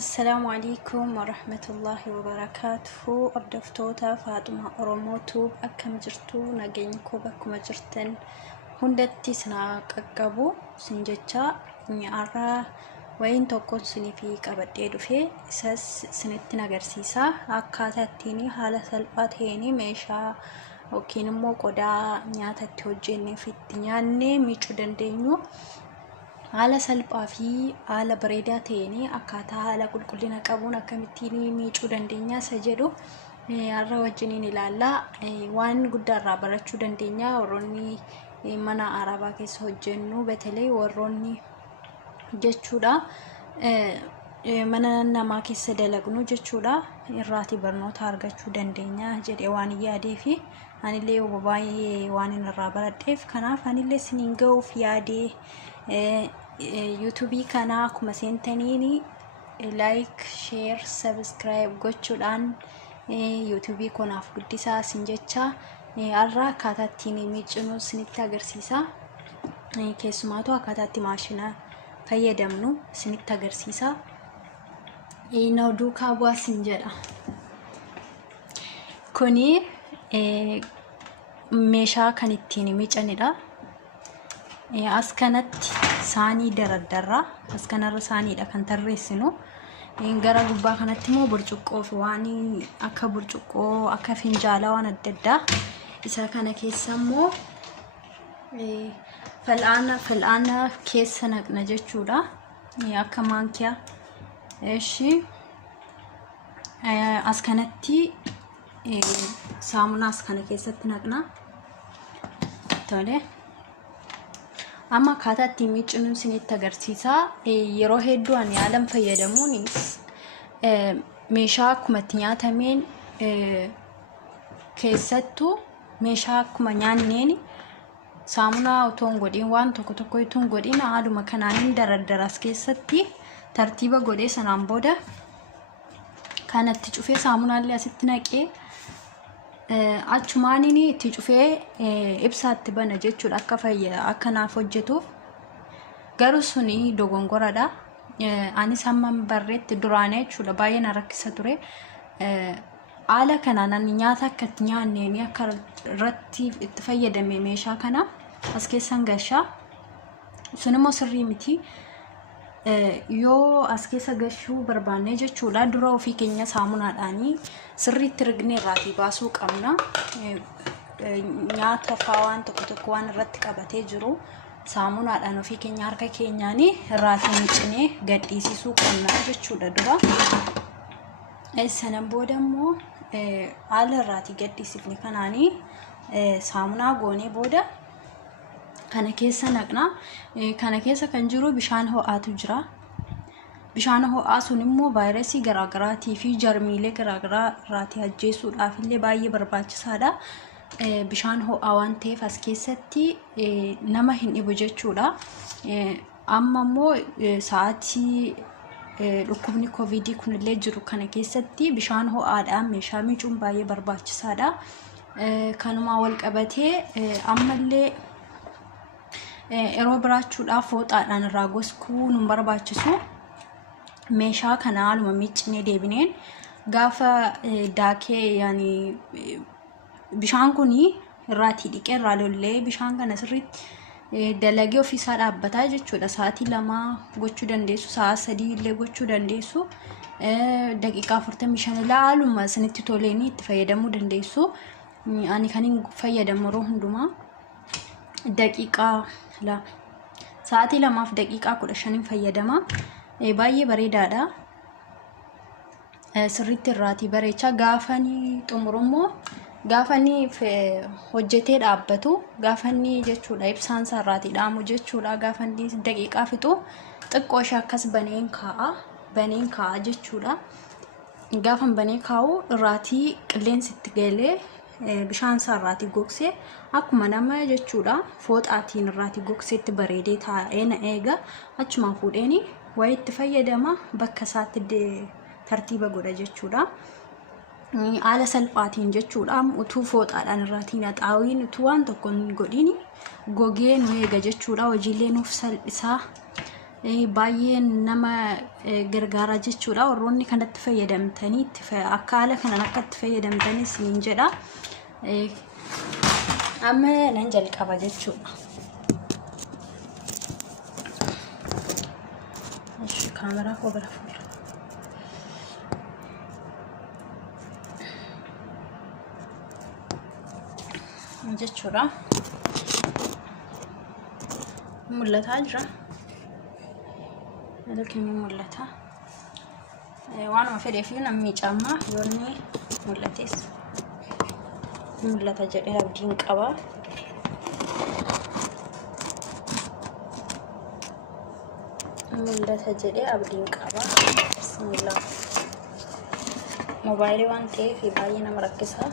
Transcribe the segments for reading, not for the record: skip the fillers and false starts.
السلام عليكم ورحمة الله وبركاته. أردفتوتا فاطمة أروموتوب أكم جرتو نجينكو بكم جرتن هندتي سناق أقبو سنجتشا نيارا وين توكون سني في قبديدو في اساس سنتنا غرسيسا أكاتاتيني حالة سلبات هيني ميشا وكينمو قدا نياتا توجيني في الدنياني ميچو دندينيو على سلبا في على بريدة تاني أكاتا على كل قبونا كمتيني ميچو دندينيا سجدو يارا وجنين لالا وان قدر رابرچو دندينيا وروني منا عربا كيس هجنو بتلي وروني جچودا منا نما كيس دلقنو جچودا الراتي برنوت argachuu dandeenya jedhe waan yaadee fi anillee baay'ee waan irraa kanaaf anillee siniin ga'uuf yaadee YouTube kana akkuma seentaniini like share subscribe gochuudhaan YouTube konaaf guddisaa sin jecha arra akkaatattiin miicinu sinitti agarsiisa keessumaatu akkaatattii maashina fayyadamnu sinitti agarsiisa ina duukaa bu'aa sin jedha kuni meeshaa kan ittiin miicanidha askanatti saanii daradarra askanarra saaniidha kan tarreessinu gara gubbaa kanatti immoo burcuqqoo fi waan akka burcuqqoo akka finjaalaa waan adda addaa isa kana keessa immoo fal'aana keessa naqna jechuudha akka maankiyaa eshi askanatti saamunaa askana keessatti naqna tole amma akkaatattii miicuun sinitti agarsiisa yeroo hedduu ani yaalan fayyadamuun meeshaa akkuma itti nyaatameen keessattuu meeshaa akkuma nyaanneen saamunaa utoon godhin waan tokko ituun godhin haaluma kanaanin daradaras keessatti tartiiba godhee sanaan booda kanatti cufee saamunaallee asitti naqee achumaanini itti cufee ibsaatti bana jechuudha akka naaf hojjetuuf garuu suni dogongoradha anis hamman barreetti duraanii jechuudha baay'ee na rakkisa ture haala kanaan nyaata akka itti nyaanneen akka irratti itti fayyadame meeshaa kana as keessan gashaa sun immoo sirrii miti yoo as keessa gashuu barbaanne jechuudha dura ofii keenya saamunaadhaanii sirriitti rignee irraatii baasuu qabna nyaata faa waan tokko waan irratti qabatee jiru saamunaadhaan ofii keenya harka keenyaanii irraatii micinee gadhiisisuu qabna jechuudha dura sanan booda immoo haala irraatii gadhiisifne kanaanii saamunaa goonee booda kana keessa naqna kana keessa kan jiru bishaan ho'aatu jira bishaan ho'aa sun immoo vaayirasii garaagaraatii fi jarmiilee garaagaraa irraatii ajjeesuudhaaf illee baay'ee barbaachisaadha bishaan ho'aa waan ta'eef as keessatti nama hin dhibu jechuudha amma immoo sa'aatii dhukkubni covidii kunillee jiru kana keessatti bishaan ho'aadhaan meeshaa miicuun baay'ee barbaachisaadha kanuma wal qabatee ammallee yeroo biraachuudhaaf fooxaadhaan irraa goskuu nun barbaachisu meeshaa kana haaluma miiccinee deebineen gaafa daakee yaani bishaan kuni irraatii dhiqee irraa lollee bishaan kana sirriitti dalagee ofiisaa dhaabbataa jechuudha sa'aatii 2 gochuu dandeessu sa'aa 3 illee gochuu dandeessu daqiiqaa 45 haaluma isinitti toleeni itti fayyadamuu dandeessu ani kanin fayyadamu yeroo hundumaa daqiiqaa sa'aatii 2 fi daqiiqaa 15 fayyadama baay'ee bareedaadha sirriitti irraatii bareecha gaafanii xumurummoo gaafanii hojjetee dhaabbatu gaafanii jechuudha ibsaan sarraatii dhaamu jechuudha gaafanii daqiiqaa fixu xiqqoo ishee akkas baneen kaa'a jechuudha gaafan banee kaa'u irraatii qilleensitti galee bishaan sarraatii gogsee akkuma nama jechuudha fooxaatiin irraatii gogseetti bareedee taa'ee na eega achumaan fuudheeni wayitti fayyadama bakka isaatti tartiiba godha jechuudha haala salphaatiin jechuudha utuu fooxaadhaan irraatiin xaawiin utuu waan tokko hin godhin gogee nu eega jechuudha hojiilee nuuf salphisaa baay'een nama gargaara jechuudha. Warroonni kanatti fayyadamtanii akka haala kanaan akka itti fayyadamtanii siin jedha. Amma nan jalqaba jechuudha. Kameraa koo bira fuula jechuudha. Mul'ataa jira. Laakiin mul'ata. Waanuma fedheef namni caammaa yoonni mul'ates mul'ata jedhee abdiin qaba. Mul'ata jedhee abdiin qaba. Bismillah. Mobaayilii waan ta'eef baay'ee nama rakkisa.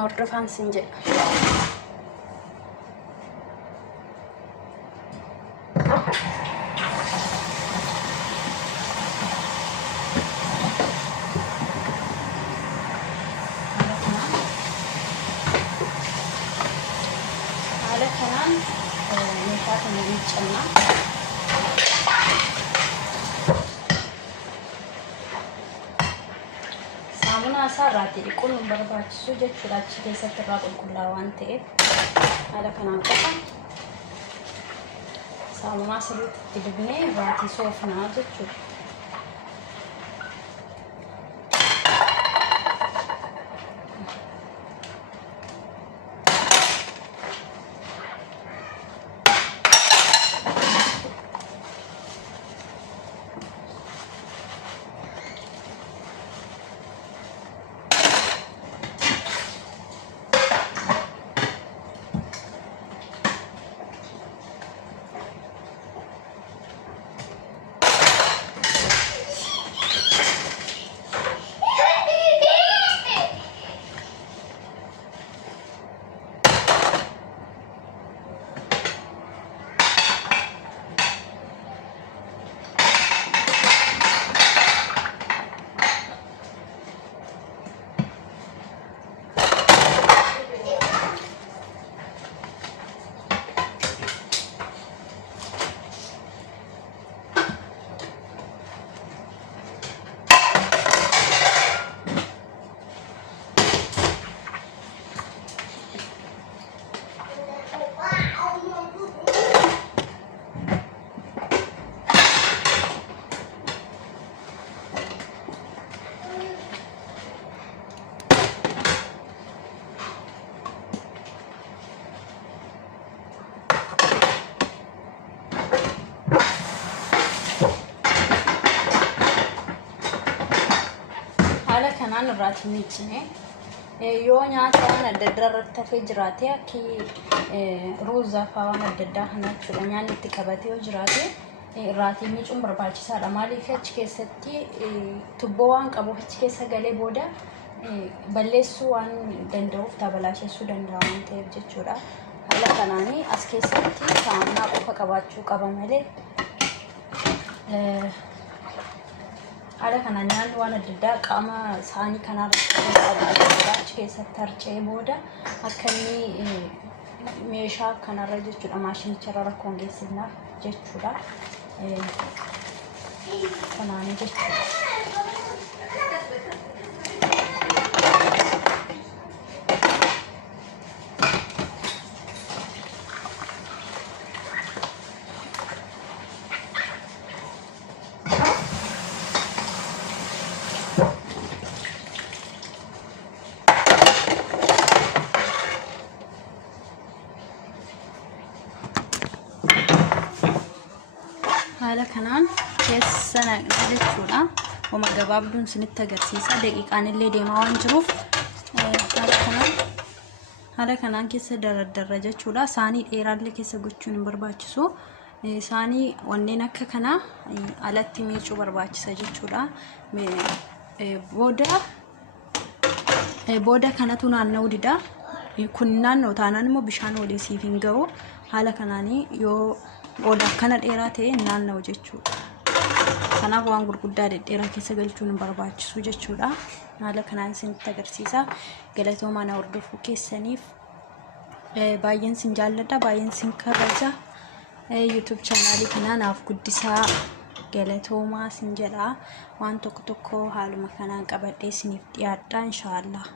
Hordofaan siin jedha. Haala kanaan meeshaa kana miiccannaa. Saarraatti dhiquun barbaachisu jechuudha. Achi keessatti irraa qulqullaa'aa waan ta'eef haala kanaan qofa saamunaa sirriitti dibnee irraatii soofnaa jechuudha. Kanaan irraati miicine yoo nyaata waan adda addaa irratti hafee jiraate akki ruuzaa fa'aa waan adda addaa kana jechuudha. Nyaanni itti qabatee yoo jiraate irraati miicuun barbaachisaadha. Maaliif achi keessatti tubboo waan qabuuf achi keessa galee booda balleessuu waan danda'uuf tabalaashessuu danda'a waan ta'eef jechuudha. Haala kanaanii as keessatti saamunaa qofa qabaachuu qaba malee haala kana nyaanni waan adda addaa qaama saanii kanarra achi keessatti harca'ee booda akka inni meeshaa kanarra jechuudha maashinicha irra rakkoo hin geessifnaaf jechuudha. Kanaanii jechuudha. haala kanaan keessa naqna jechuudha. Oma gabaabduun sinitti agarsiisa. Daqiiqaan illee deemaa waan jiruuf haala kanaan haala kanaan keessa dardarra jechuudha. Saanii dheeraallee keessa gochuun hin barbaachisu. Saanii wanneen akka kanaa alatti miicuu barbaachisa jechuudha. Booda kanatu naanna'uu dida. Kun naannoo taanaan immoo bishaan waliin siif hin ga'u. Haala kanaanii yoo booda kana dheeraa ta'e naanna'u jechuudha. Kanaaf waan gurguddaa dheeraa keessa galchuun hin barbaachisu jechuudha. Haala kanaan isinitti agarsiisa. Galatoomaa na hordofuu keessaniif baay'een sin jaalladha, baay'een sin kabaja. YouTube channel kana naaf guddisaa galatoomaa sin jedha. Waan tokko haaluma kanaan qabadhee isiniif dhiyaadha inshallah.